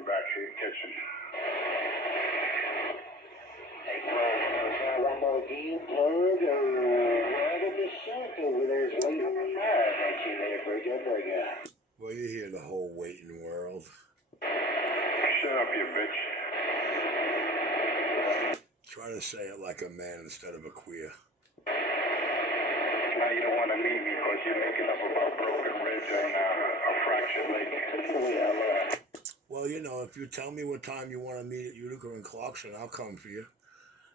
be back to your kitchen. Hey, Paul, one more deal, plug, or right in the sink over there's waiting on the fire. Got you there, Bridger. Well, you hear the whole waiting world. Shut up, you bitch. Try to say it like a man instead of a queer. Now you don't want to meet me because you're making up about broken ribs and a fractured leg. Well, you know, if you tell me what time you want to meet at Utica and Clarkson, I'll come for you.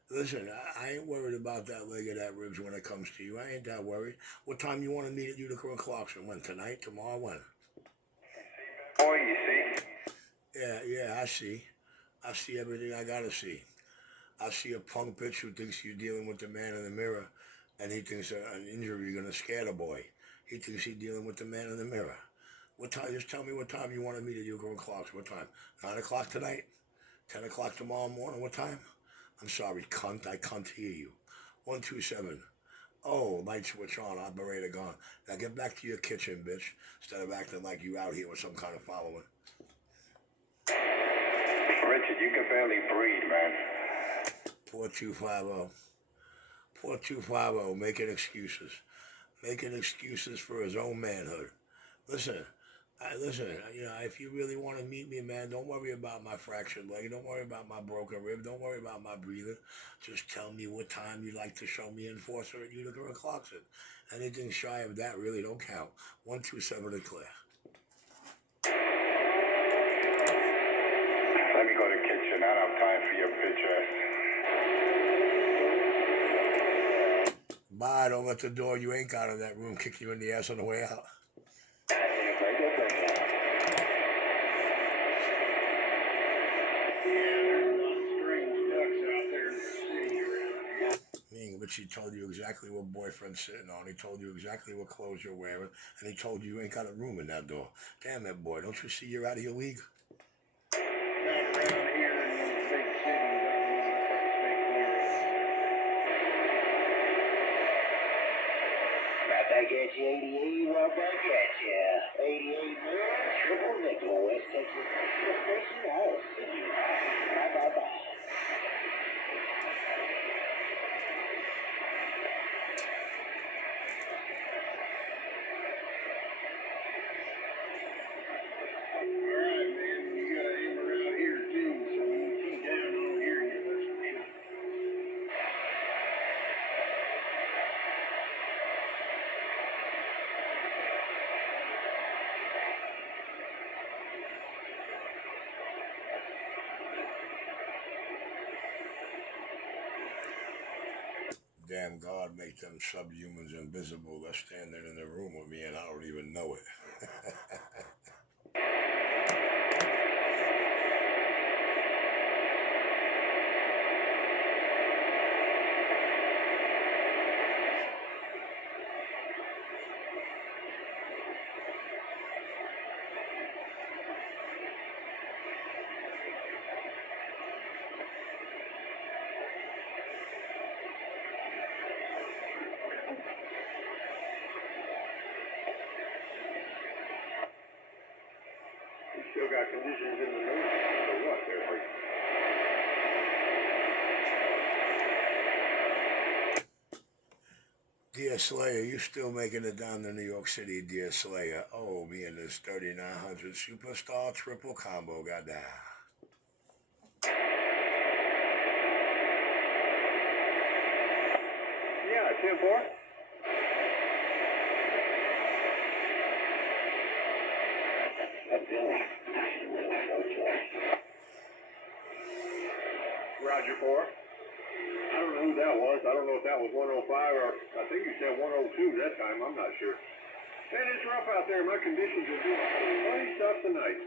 Listen, I ain't worried about that leg of that ribs when it comes to you. I ain't that worried. What time you want to meet at Utica and Clarkson? When? Tonight? Tomorrow? When? Boy, you see? Yeah, I see. I see everything I gotta see. I see a punk bitch who thinks you're dealing with the man in the mirror, and he thinks an injury gonna scare the boy. He thinks he's dealing with the man in the mirror. What time? Just tell me what time you want to meet at Utica and Clarkson. What time? 9 o'clock tonight? 10 o'clock tomorrow morning? What time? I'm sorry, cunt. I can't hear you. 127. Oh, light switch on. Operator gone. Now get back to your kitchen, bitch. Instead of acting like you out here with some kind of following. Richard, you can barely breathe, man. Poor 250. Poor 250 making excuses. Making excuses for his own manhood. Listen, you know, if you really want to meet me, man, don't worry about my fractured leg. Don't worry about my broken rib. Don't worry about my breathing. Just tell me what time you'd like to show me Enforcer at Utica and Clarkson. Anything shy of that really don't count. 127 and clear. Let me go to the kitchen. I don't have time for your bitch ass. Bye, don't let the door you ain't got in that room kick you in the ass on the way out. But she told you exactly what boyfriend's sitting on. He told you exactly what clothes you're wearing, and he told you ain't got a room in that door. Damn that boy! Don't you see you're out of your league? Not around here in these big cities. Right back at you, 88, right back at you. 88 man, triple nickel, West Texas Station, all city. Bye. Damn God make them subhumans invisible. They're standing in the room with me and I don't even know it. Still got conditions in the news. So what, there, Dear Slayer, you still making it down to New York City, dear Slayer. Oh, me and this 3900 superstar triple combo got down. Yeah, 10-4. Roger 4. I don't know who that was. I don't know if that was 105 or I think you said 102 that time. I'm not sure. Man, it's rough out there. My conditions are doing funny stuff tonight.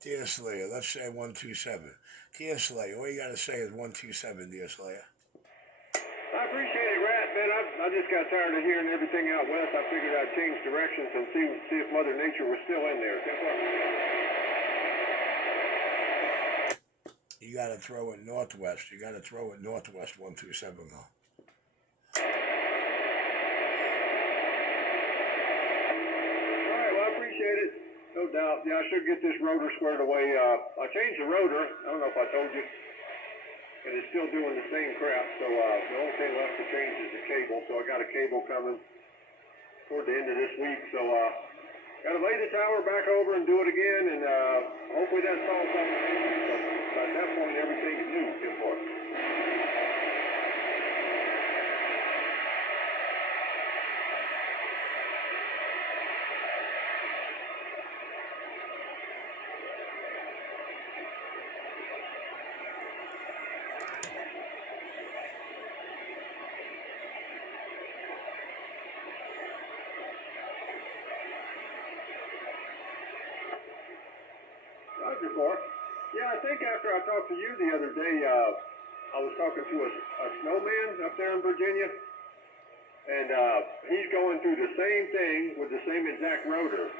Dear Slayer, let's say 127. Dear Slayer, all you gotta say is 127, dear Slayer. I appreciate it, Rat, man. I just got tired of hearing everything out west. I figured I'd change directions and see if Mother Nature was still in there. You gotta throw it northwest. You gotta throw it northwest 127 though. All right, well, I appreciate it. No doubt. Yeah, I should get this rotor squared away. I changed the rotor. I don't know if I told you. And it's still doing the same crap. So the only thing left to change is the cable. So I got a cable coming toward the end of this week. So got to lay the tower back over and do it again. And hopefully that solves all the issues. But at that point, everything's new, Tim Ford. Before. Yeah, I think after I talked to you the other day, I was talking to a snowman up there in Virginia, and he's going through the same thing with the same exact rotor.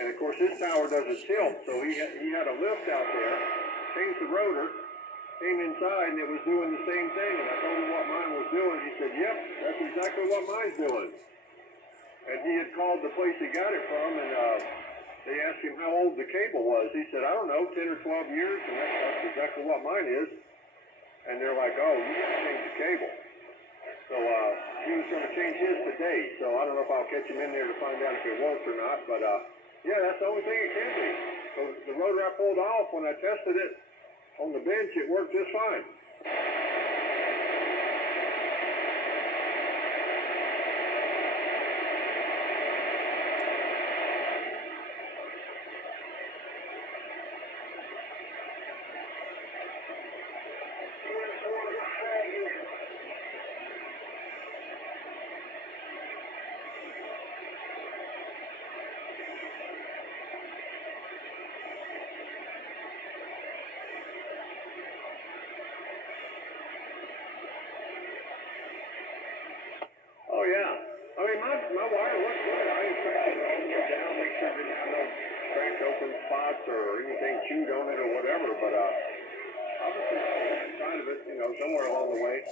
And of course, his tower doesn't tilt, so he had a lift out there, changed the rotor, came inside, and it was doing the same thing. And I told him what mine was doing. He said, "Yep, that's exactly what mine's doing." And he had called the place he got it from, and they asked him how old the cable was. He said, "I don't know, 10 or 12 years, and that's exactly what mine is." And they're like, "Oh, you got to change the cable." So he was going to change his today. So I don't know if I'll catch him in there to find out if it works or not. But yeah, that's the only thing it can be. So the rotor I pulled off, when I tested it on the bench, it worked just fine. Oh yeah. I mean, my wire looks good. I inspected it all the way down, make sure it didn't have no cracked open spots or anything chewed on it or whatever. But obviously, inside of it, somewhere along the way,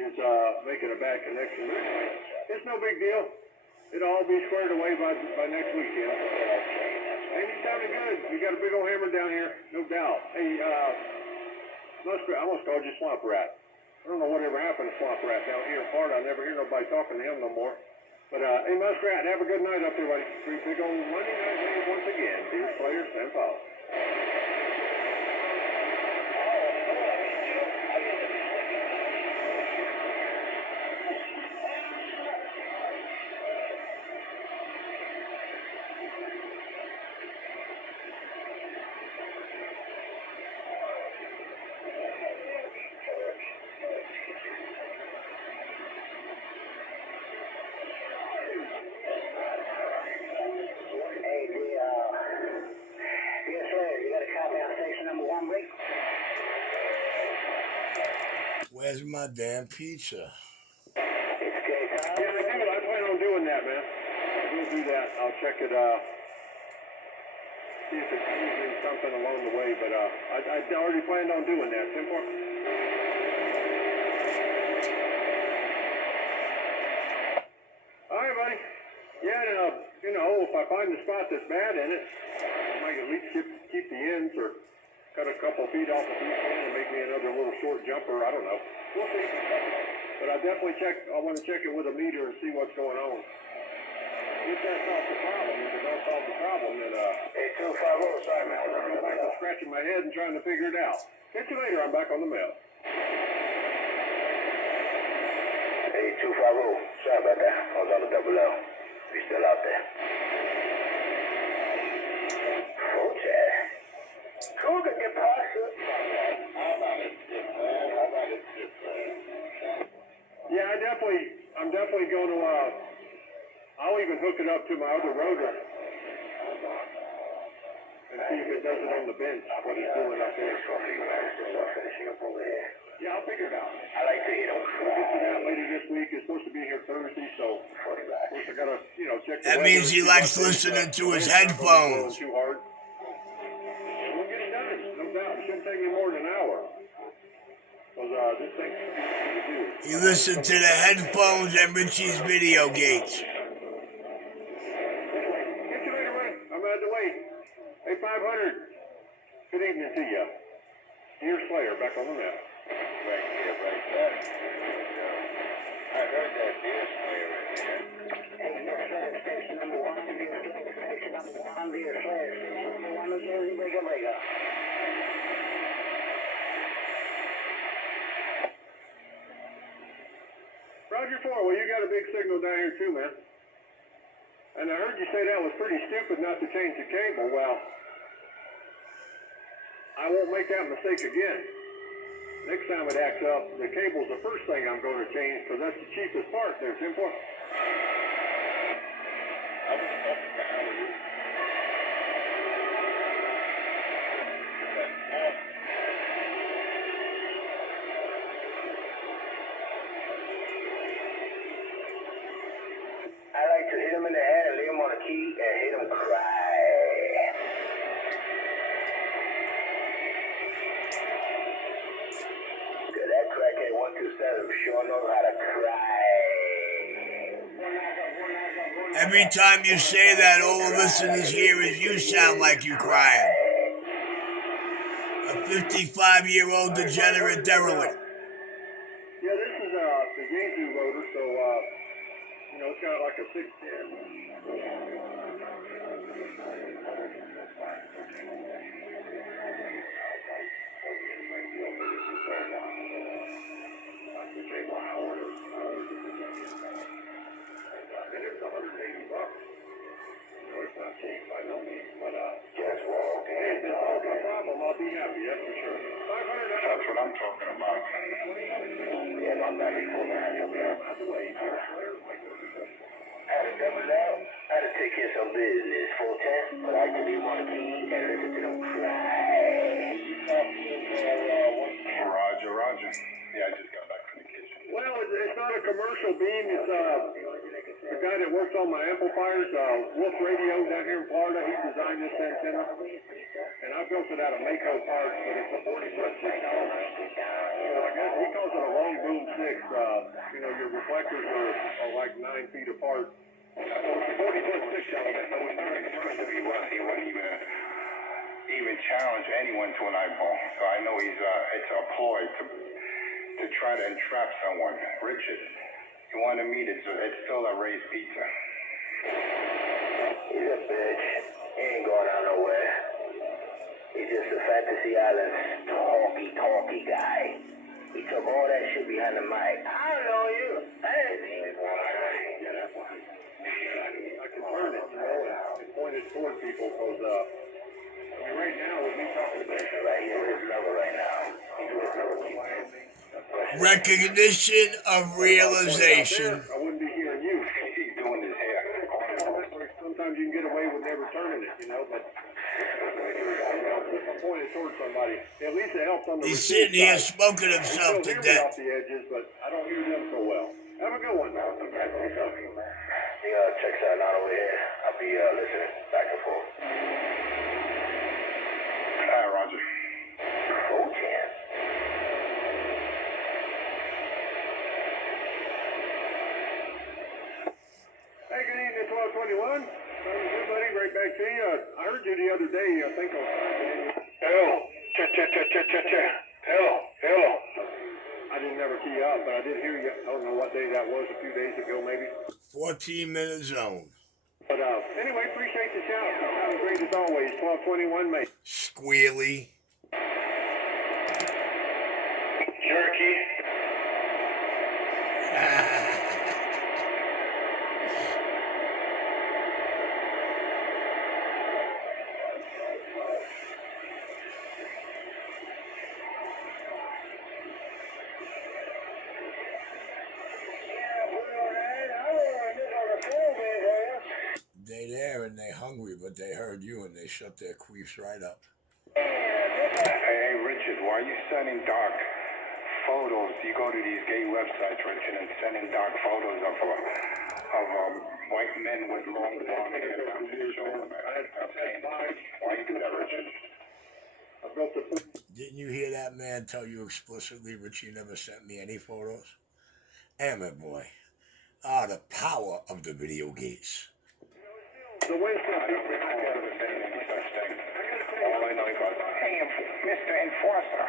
is making a bad connection. It's no big deal. It'll all be squared away by next weekend. And he's sounding good. You got a big old hammer down here, no doubt. Hey, Muskrat, I almost called you Swamp Rat. I don't know whatever happened to Swamp Rat down here in Florida. I never hear nobody talking to him no more. But, hey, Muskrat, have a good night up there, buddy. Three big old Monday night games once again. Dear players, St. Paul. Where's my damn pizza? Yeah, I plan on doing that, man. We'll do that. I'll check it, see if it's using something along the way, but I already planned on doing that. Simple. All right, buddy. Yeah, if I find the spot that's bad in it, I might at least keep the ends or cut a couple feet off of each end and make me another little short jumper. I don't know. We'll see. But I definitely I want to check it with a meter and see what's going on. If that solves the problem, if it don't solve the problem, then Hey, 250, sorry, man. I'll go back to scratching my head and trying to figure it out. Catch you later. I'm back on the mail. Hey, 250, sorry about that. I was on the double L. You still out there? Okay. Cougar, get past it. Yeah, I'm definitely going to, I'll even hook it up to my other rotor and see if it does it on the bench, what it's doing up there. Finishing up over here. Yeah, I'll figure it out. I like to hit them. We'll get to that later this week. It's supposed to be here Thursday, so of course I gotta, check the That weather means and he see likes what listening to his wind's not gonna be blowing headphones. Too hard. And we'll get it done, no doubt. It shouldn't take me more than an hour. Because this thing's easy to do. He listened to the headphones and Richie's video gates. Anyway, catch you later, Ray. by the way. Hey, 500. Good evening to you. Dear Slayer, back on the net. Right here, right there. I heard that Deer Slayer in there. Hey, Deer Slayer, station number one. Station number one, Deer Slayer. Station number one, New Jersey, Wigga. Roger 4, well, you got a big signal down here too, man. And I heard you say that was pretty stupid not to change the cable. Well, I won't make that mistake again. Next time it acts up, the cable's the first thing I'm going to change because that's the cheapest part there, Tim. I like to hit him in the head and lay him on a key and hit him cry. Good, that crackhead 127 sure knows how to cry. Every time you say that, all the listeners hear is you sound like you crying. A 55-year-old degenerate derelict. Yeah, this is the Yaesu rotor, so it's got like a 610. I'll be happy, that's for sure. 500. That's what I'm talking about. Yeah, my bad. By the way, had to double out. Had to take care of some business. 410, but I could leave on the key and listen to them cry. Roger. Yeah, I just got back from the kitchen. Well, it's not a commercial beam. It's the guy that works on my amplifiers, Wolf Radio down here in Florida. He designed this antenna, and I built it out of Mako parts, but it's a 40-foot 6 element. So I guess he calls it a long boom 6. Your reflectors are like 9 feet apart. So it's a 40-foot 6 element. So it's not a commercial. He wouldn't even challenge anyone to an eyeball. So I know it's a ploy to try to entrap someone. Richard, you want to meet it? So it's still a raised pizza. He's a bitch. He ain't going out nowhere. He's just a Fantasy Island talky guy. He took all that shit behind the mic. I don't know you. I can turn it, and point it toward people because, right now, with me talking about it, Right here, his number right now. He's with Recognition of realization. I wouldn't be hearing you. He's doing his hair. Sometimes you can get away with never turning it, but if I point it towards somebody, at least it helps on the He's receive sitting here side. smoking You himself still to hear me death. off the edges, but I don't hear them so well. Have a good one. Check that out over here. I'll be listening back and forth. Roger. 410. Hey, good evening, 1221. Good buddy, right back to you. I heard you the other day, I think on Friday. Hello. Hello. I didn't never key out, but I did hear you. I don't know what day that was, a few days ago maybe. 14-minute zone. But anyway, appreciate the shout. You sound great as always. 1221, mate. Squealy. Jerky. They there and they hungry, but they heard you and they shut their queefs right up. Hey, Richard, why are you sending dark photos? You go to these gay websites, Richard, and sending dark photos of white men with long blonde hair down to the shoulder. Why you do that, Richard? I built the Didn't you hear that man tell you explicitly, Richie never sent me any photos? Damn it, boy. Ah, the power of the video gates. So the wind still I beats don't me back recall at ever it. saying any such thing. I gotta tell you, All I know is, hey, Mr. Enforcer,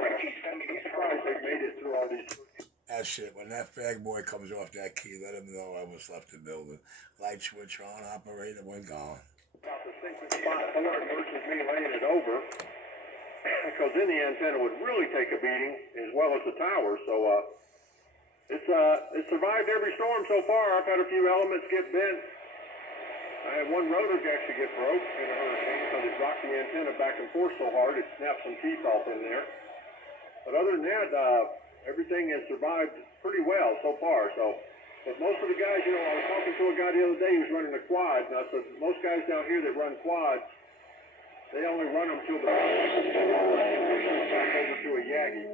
Richie sent me these surprised photos. they made it through all these. That's it. When that fag boy comes off that key, let him know I was left the building. Light switch on, operator went gone. About the safest spot for it versus me laying it over, because then the antenna would really take a beating as well as the tower. So it's survived every storm so far. I've had a few elements get bent. I had one rotor actually get broke in a hurricane because it rocked the antenna back and forth so hard it snapped some teeth off in there. But other than that, everything has survived pretty well so far. So, but most of the guys, you know, I was talking to a guy the other day who's running a quad, and I said most guys down here that run quads, they only run them till the back over to a Yagi.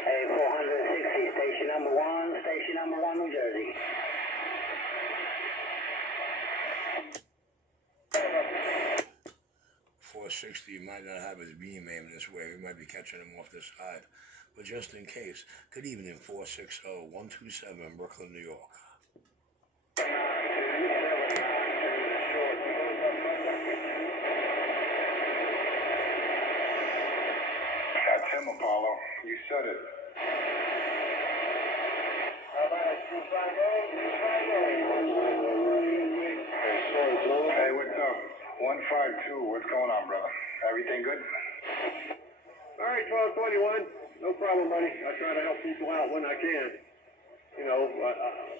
Hey, 460, station number one, New Jersey. .460 might not have his beam aiming this way. We might be catching him off this side. But just in case, good evening, 460 127 Brooklyn, New York. That's him, Apollo. You said it. Hey, what's up? 152, what's going on, brother? Everything good? All right, 1221. No problem, buddy. I try to help people out when I can. You know,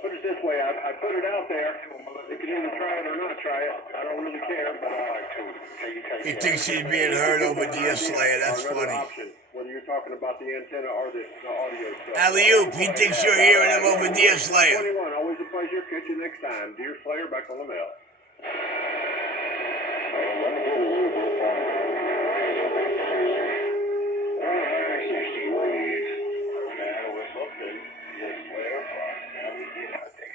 put it this way, I put it out there. They can either try it or not try it. I don't really care, but He thinks he's being heard over Deer Slayer. That's another funny. option, whether you're talking about the antenna or the audio stuff. Alley-oop, he thinks you're hearing him over Deer Slayer. 21, always a pleasure. Catch you next time. Deer Slayer back on the mail.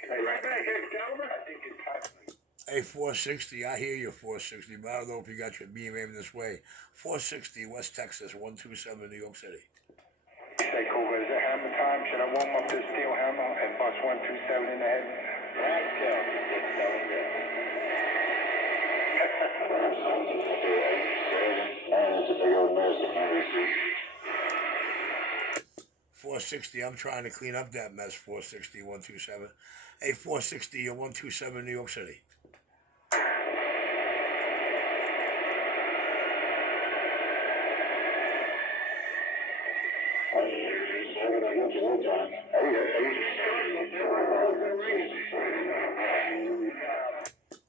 Hey, right back, Excalibur. I think it's time. Hey, 460, I hear you, 460, but I don't know if you got your beam aiming this way. 460, West Texas, 127, New York City. Say, Cougar, is it hammer time? Should I warm up this steel hammer and bust 127 in the head? Right, Joe. 460, I'm trying to clean up that mess, 460, 127. Hey, 460, you're 127, New York City.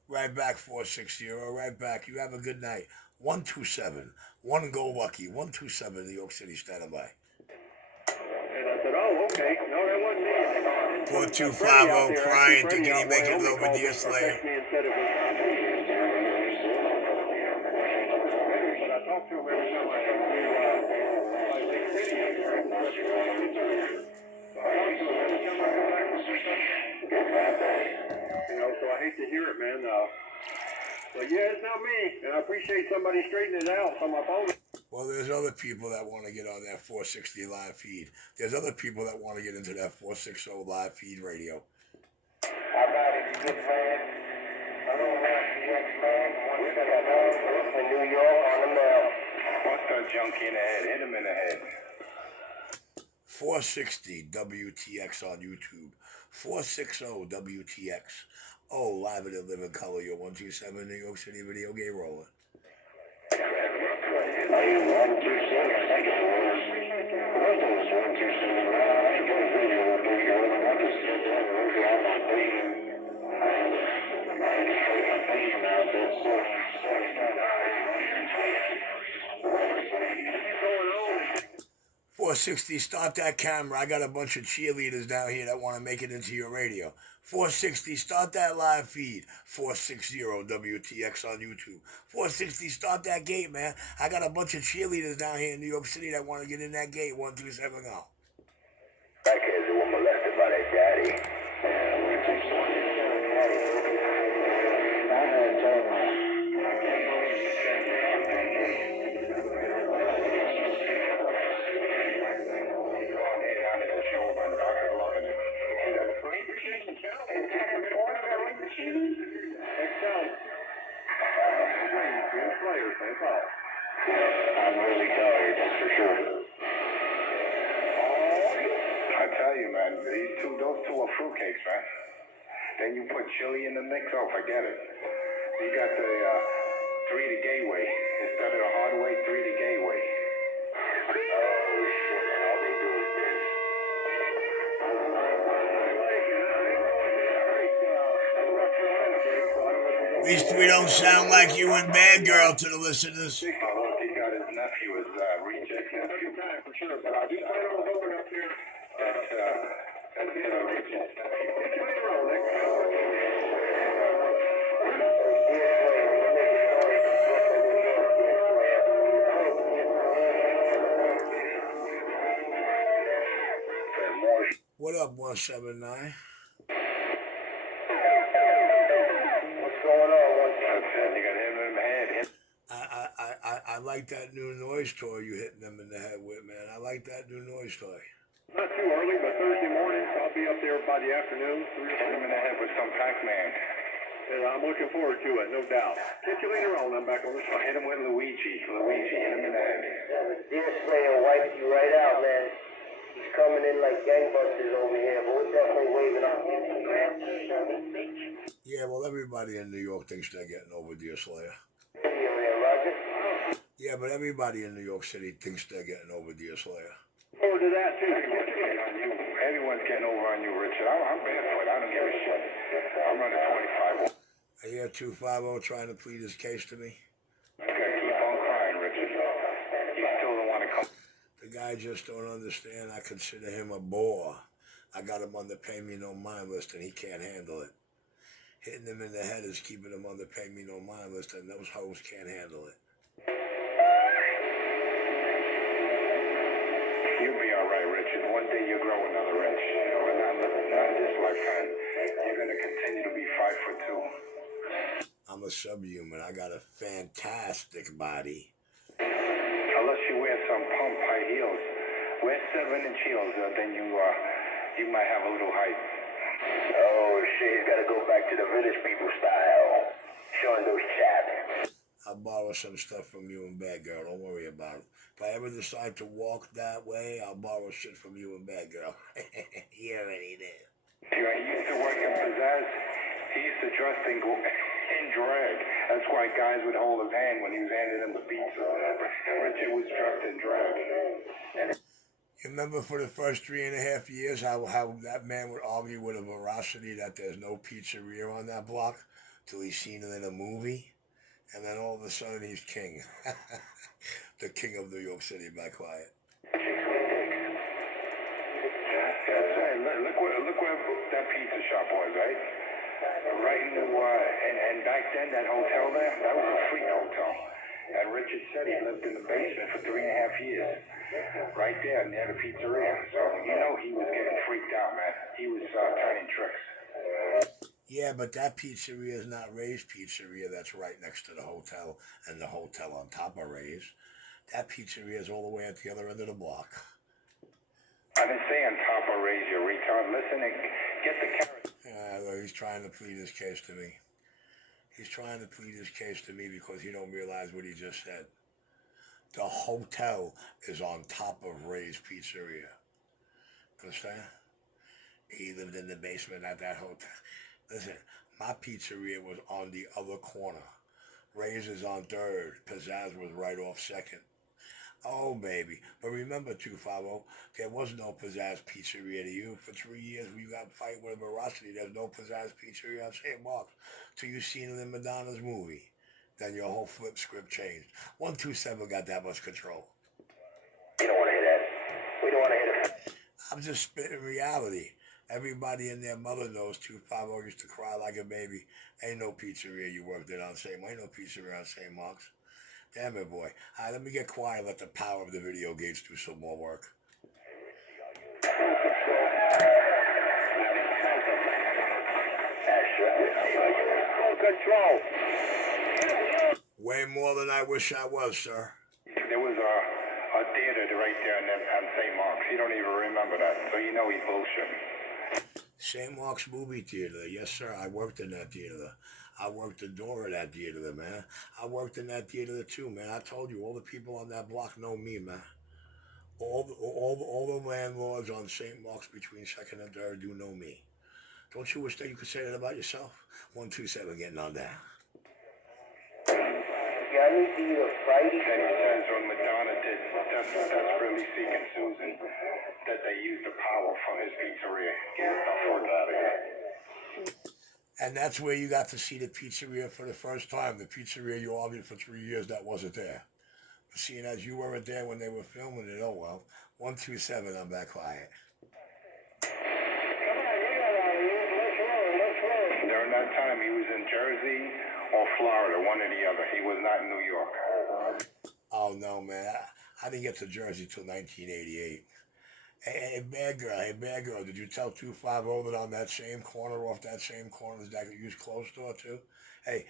Right back, 460, or right back. You have a good night. 127, one go lucky, 127, New York City, standing by. And I said, oh, okay. No, that wasn't me. 4250, crying, thinking he make it over Deer Slayer. But I talk to him every time I come to Lake City. You know, so I hate to hear it, man. But yeah, it's not me, and I appreciate somebody straightening it out on my phone. Well, there's other people that want to get on that 460 live feed. There's other people that want to get into that 460 live feed radio. How about it, you good man? I don't have the X-Man. In New York on the mail. Bust that junkie in the head. Hit him in the head. 460 WTX on YouTube. 460 WTX. Oh, live in the living color. Your 127 New York City video game roller. Going on. 460, start that camera. I got a bunch of cheerleaders down here that want to make it into your radio. 460, start that live feed. 460 WTX on YouTube. 460, start that gate, man. I got a bunch of cheerleaders down here in New York City that want to get in that gate. 127 go. That kid's a woman molested by their daddy. I'm really tired, that's for sure. I tell you, man, those two are fruitcakes, man. Then you put chili in the mix, oh, forget it. You got the 3 to gateway. Instead of the hard way, 3 to gateway. Oh, shit, and all they do is this. At least we don't sound like you and Bad Girl to the listeners. Oh, look, he got his nephew, his reject nephew. Time for sure, but I do plan on going up there. That's Richard's nephew. Later on, Nick. What up, 179? What's going on? That's it, you got him in the head. I like that new noise toy you hitting them in the head with, man. I like that new noise toy. Not too early, but Thursday morning, I'll be up there by the afternoon. Hit him in the head with some Pac-Man. And I'm looking forward to it, no doubt. Catch you later on. I'm back on the show. Hit him with Luigi. Hit him in the head. Deer Slayer wiped you right out, man. He's coming in like gangbusters over here, but we're definitely waving off you, man. Yeah, well, everybody in New York thinks they're getting over Deer Slayer. Roger. Yeah, but everybody in New York City thinks they're getting over Deer Slayer. Forward to that, too. Everyone's getting over on you, Richard. I'm barefoot. I don't give a shit. I'm running 25. I hear 250 trying to plead his case to me. You gotta keep on crying, Richard. You still don't want to come. The guy just don't understand. I consider him a bore. I got him on the pay me no mind list and he can't handle it. Hitting him in the head is keeping him on the pay me no mind list and those hoes can't handle it. You'll be all right, Richard. One day you'll grow another inch. But not this lifetime. You're gonna continue to be 5'2". I'm a subhuman. I got a fantastic body. Unless you wear some pump high heels. Wear 7-inch heels, then you might have a little height. Oh, shit, he's got to go back to the village people style. Showing those chaps. I'll borrow some stuff from you and Bad Girl. Don't worry about it. If I ever decide to walk that way, I'll borrow shit from you and Bad Girl. You already did. He used to work in Pizzazz. He used to dress in drag. That's why guys would hold his hand when he was handing them the pizza. Richard was dressed in drag. You remember for the first 3.5 years how that man would argue with a veracity that there's no pizzeria on that block till he's seen it in a movie? And then all of a sudden he's king. The king of New York City by quiet. Look where that pizza shop was, right? Right in the, and back then that hotel there, that was a freak hotel. And Richard said he lived in the basement for 3.5 years. Right there near the pizzeria. So, he was getting freaked out, man. He was turning tricks. Yeah, but that pizzeria is not Ray's Pizzeria that's right next to the hotel and the hotel on top of Ray's. That pizzeria is all the way at the other end of the block. I didn't say on top of Ray's, you retard. Listen and get the carrot. Look, he's trying to plead his case to me. He's trying to plead his case to me because he don't realize what he just said. The hotel is on top of Ray's Pizzeria. Understand? He lived in the basement at that hotel. Listen, my pizzeria was on the other corner. Ray's is on third. Pizzazz was right off second. Oh, baby. But remember, 250, there was no Pizzazz Pizzeria to you. For 3 years, when you got fight with a veracity, there's no Pizzazz Pizzeria on St. Mark's. Till you seen it in Madonna's movie. Then your whole flip script changed. 127 got that much control. You don't want to hear that. We don't want to hear that. I'm just spitting reality. Everybody and their mother knows 250 used to cry like a baby. Ain't no pizzeria you worked at on St. Mark's. Ain't no pizzeria on St. Mark's. Damn it, boy. All right, let me get quiet and let the power of the video games do some more work. Control. Way more than I wish I was, sir. There was a theater right there on St. Mark's. You don't even remember that, so you know he's bullshitting. St. Mark's Movie Theater. Yes, sir. I worked in that theater. I worked the door of that theater, man. I worked in that theater too, man. I told you, all the people on that block know me, man. All the landlords on St. Mark's between second and third do know me. Don't you wish that you could say that about yourself? 127 getting on there. Johnny B. the Friday. Then he says when Madonna did desperately seeking Susan, that they used the power from his pizzeria. Get the fuck out of here. And that's where you got to see the pizzeria for the first time. The pizzeria you argued for 3 years that wasn't there. But seeing as you weren't there when they were filming it, oh well. 127, I'm back quiet. During that time, he was in Jersey or Florida, one or the other. He was not in New York. Oh no, man. I didn't get to Jersey till 1988. Hey, bad girl, did you tell 250 that on that same corner, off that same corner, is that a used clothes store too? Hey,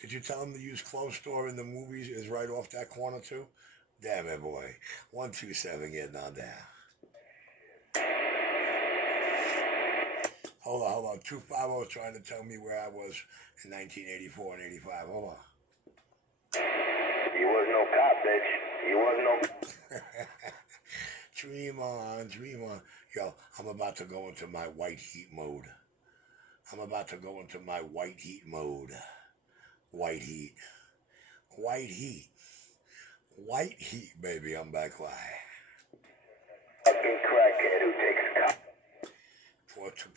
did you tell him the used clothes store in the movies is right off that corner too? Damn it, boy. 127 getting on down. Hold on. 250 is trying to tell me where I was in 1984 and 85. Hold on. He was no cop, bitch. He was no. Dream on. Yo, I'm about to go into my white heat mode. White heat, baby. I'm back quiet. Fucking crackhead who takes cop.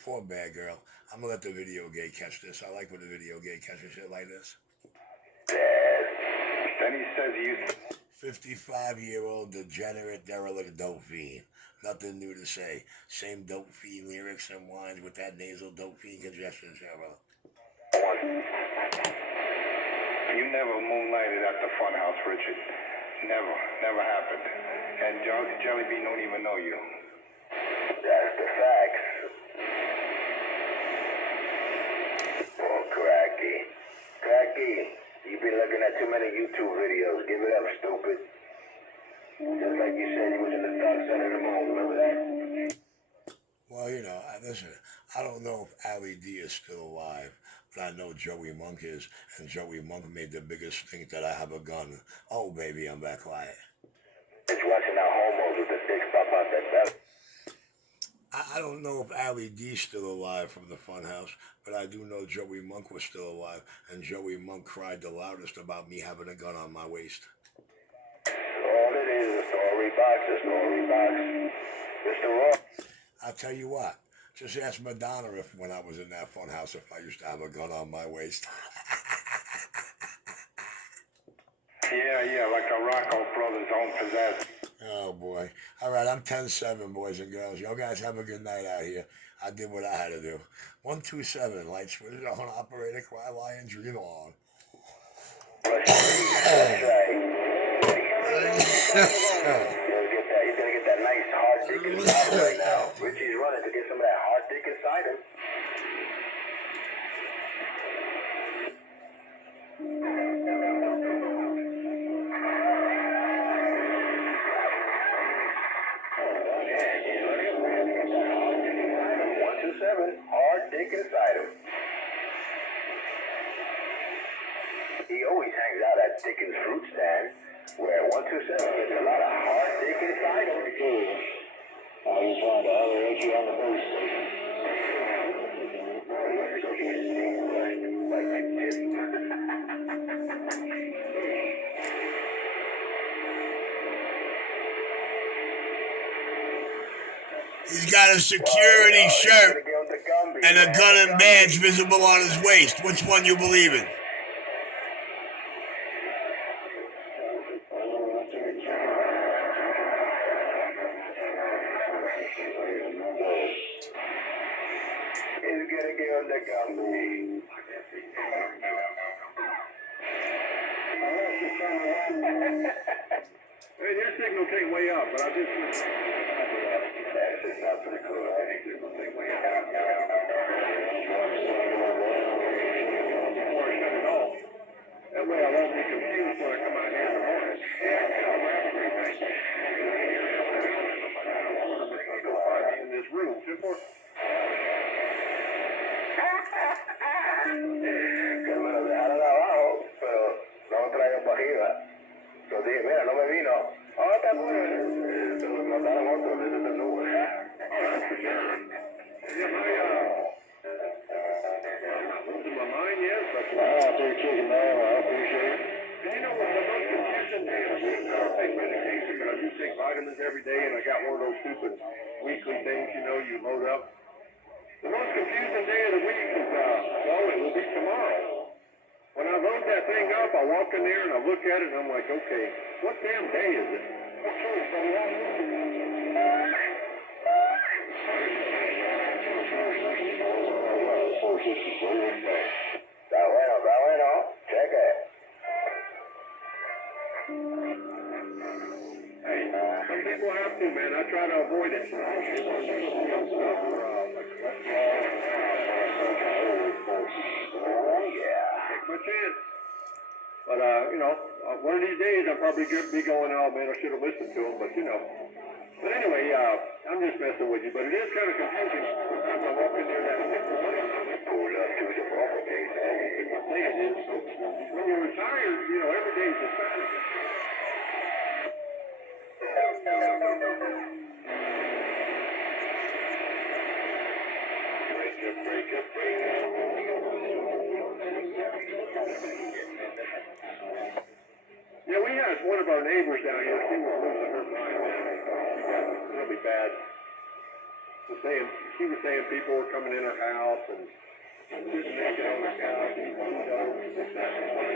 Poor bad girl. I'm gonna let the video gay catch this. I like when the video gay catches shit like this. Then he says he used 55-year-old degenerate derelict dope fiend. Nothing new to say. Same dope fiend lyrics and lines with that nasal dope fiend congestion, Cheryl. You never moonlighted at the Funhouse, Richard. Never happened. And Jelly Bean don't even know you. That's the facts. Oh, Cracky, you been looking at too many YouTube videos. Give it up, stupid. Just like you said, you was in the dark side of the moon. Remember that? Well, listen, I don't know if Ali D is still alive, but I know Joey Monk is, and Joey Monk made the biggest stink that I have a gun. Oh, baby, I'm back quiet. It's watching out homos with the dicks pop out that belly. I don't know if Ali D's still alive from the Funhouse, but I do know Joey Monk was still alive, and Joey Monk cried the loudest about me having a gun on my waist. All it is a story box. Mr. Raw. I'll tell you what, just ask Madonna if when I was in that Funhouse if I used to have a gun on my waist. Yeah, like a Rocco Brothers own possess. Oh, boy. All right, I'm 10-7, boys and girls. Y'all guys have a good night out here. I did what I had to do. 127, light switch on, operator, cry, lion, dream on. That's right. He's gonna get that nice hard dick inside him right now. Richie's running to get some of that hard dick inside him. Hard dick inside him. He always hangs out at Dickens Fruit Stand, where 127 gets a lot of hard dick inside him. I just wanted to elevate you on the boost station. He's got a security shirt and a gun and badge visible on his waist. Which one you believe in? He's gonna get on the Gumby. Hey, their signal came way up, but I just... That's not pretty cool, right? That way I won't be confused when I come out here in the morning. In this room, simple. mira, no me vino. Ah, está bueno. Se lo mandaron otro desde la nube. Yeah, losing my mind yet, but Ah, take chicken now. I appreciate it. you know what the most confusing day of the week? I don't take medication, but I do take vitamins every day, and I got one of those stupid weekly things, you know, you load up. The most confusing day of the week is, well, it will be tomorrow. When I load that thing up, I walk in there and I look at it and I'm like, okay, what damn day is it? Está bueno, cheque. Hey, some people have to, man. I try to avoid it. Oh, yeah. Take my chance. But, you know, one of these days I'm probably going to be going, oh, man, I should have listened to him, but, you know. But anyway, I'm just messing with you, but it is kind of confusing. Sometimes I walk in there that Pull up to the property. what day it is. So when you're retired, you know, every day is a Saturday. Yeah, we had one of our neighbors down here. She was losing her mind, man. She got really bad. She was saying people were coming in her house and just naked on the couch. And, you know,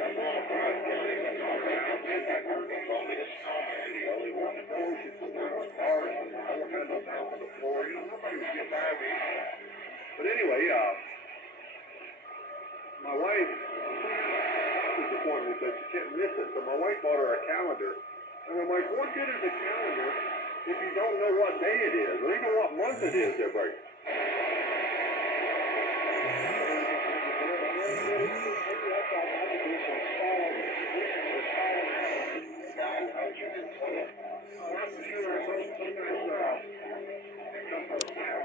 but anyway, my wife, doctor's appointment said she can't miss it, so my wife bought her a calendar. And I'm like, what good is a calendar if you don't know what day it is, or even what month it is, everybody?